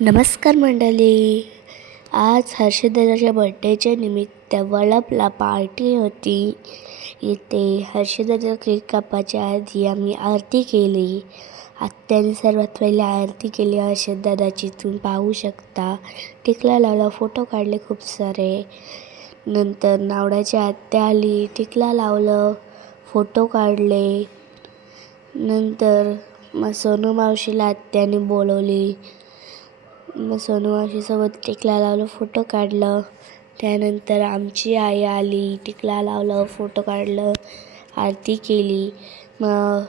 नमस्कार मंडळी. आज हर्षदाच्या बड्डेच्या निमित्त वळपला पार्टी होती. इथे हर्षदाचा केक कापायच्या आधी आम्ही आरती केली. आत्याने सर्वात पहिले आरती केली हर्षदाची, तुम्ही पाहू शकता. टिकला लावला, फोटो काढले खूप सारे. नंतर नावड्याची आत्या आली, टिकला लावलं, फोटो काढले. नंतर मग सोनू मावशीला आत्याने बोलवली. मग सोनू मावशीसोबत टिकला लावलं, फोटो काढलं. त्यानंतर आमची आई आली, टिकला लावलं, फोटो काढलं, आरती केली. मग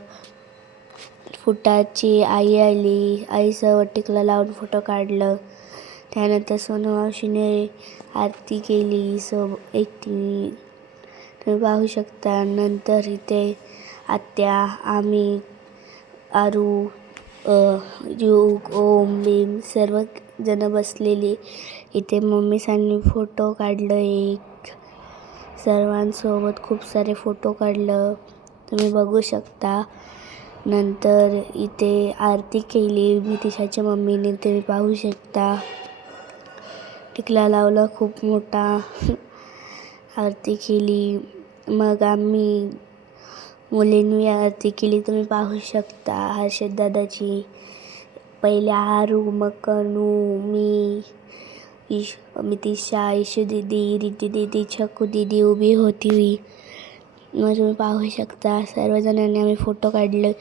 फुटाची आई आली, आईसोबत टिकला लावून फोटो काढलं. त्यानंतर सोनू मावशीने आरती केली एकटी, तुम्ही पाहू शकता. नंतर इथे आत्या, आम्ही, आरू, युग, ओम, भीम सर्व जण बसलेली. इथे मम्मीसांनी फोटो काढलं, एक सर्वांसोबत खूप सारे फोटो काढलं, तुम्ही बघू शकता. नंतर इथे आरती केली नितिशाच्या मम्मीने, तुम्ही पाहू शकता. टिकला लावला खूप मोठा, आरती केली. मग आम्ही मुलींनी आरती केली, तुम्ही पाहू शकता. हर्षद दादाची पहिले आरू, मग कनू, मी, नितिशा, ईशू दीदी, रिद्धी दीदी, छकू दीदी उभी होती. मग तुम्ही पाहू शकता. सर्वजणांनी आम्ही फोटो काढले.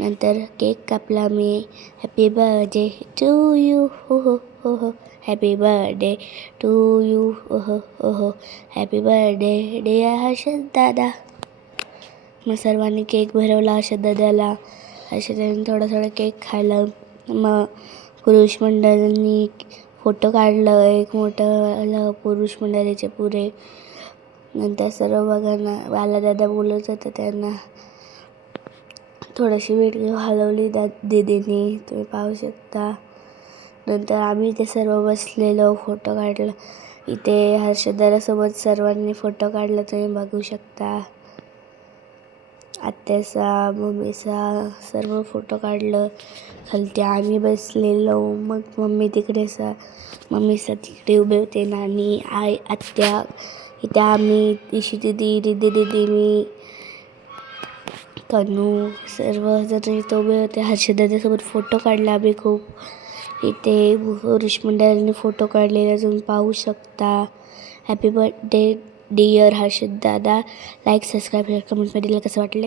नंतर केक कापला मी. हॅपी बर्थडे टू यू, हो हो हो हो, हॅपी बर्थडे टू यू, हो हो, हॅपी बर्थडे डिअर हर्षद दादा. मग सर्वांनी केक भरवला हर्षद दादाला. हर्षदाने थोडं केक खाल्लं. मग पुरुष मंडळींनी फोटो काढलं, एक मोठं पुरुष मंडळीचे पुरे. नंतर सर्व बघांना बालादादा बोलत होतं, त्यांना थोडीशी व्हिडिओ हलवली दीदीने, तुम्ही पाहू शकता. नंतर आम्ही ते सर्व बसलेलो, फोटो काढलं. इथे हर्षदासोबत सर्वांनी फोटो काढला, तुम्ही बघू शकता. आत्याचा, मम्मीचा सर्व फोटो काढलं. खालती आम्ही बसलेलो. मग मम्मी तिकडे उभे होते, नानी, आई, आत्या. इथे आम्ही, ईशी दीदी, रिद्धी दीदी, मी, कनू सर्वजण इथे उभे होते. हर्षदासोबत फोटो काढला आम्ही खूप. इथे पुरुष मंडळींनी फोटो काढलेला, तुम्ही पाहू शकता. हॅपी बर्थडे डिअर हर्षद दादा. लाईक, सबस्क्राईब, कमेंटमध्ये कसं वाटलं.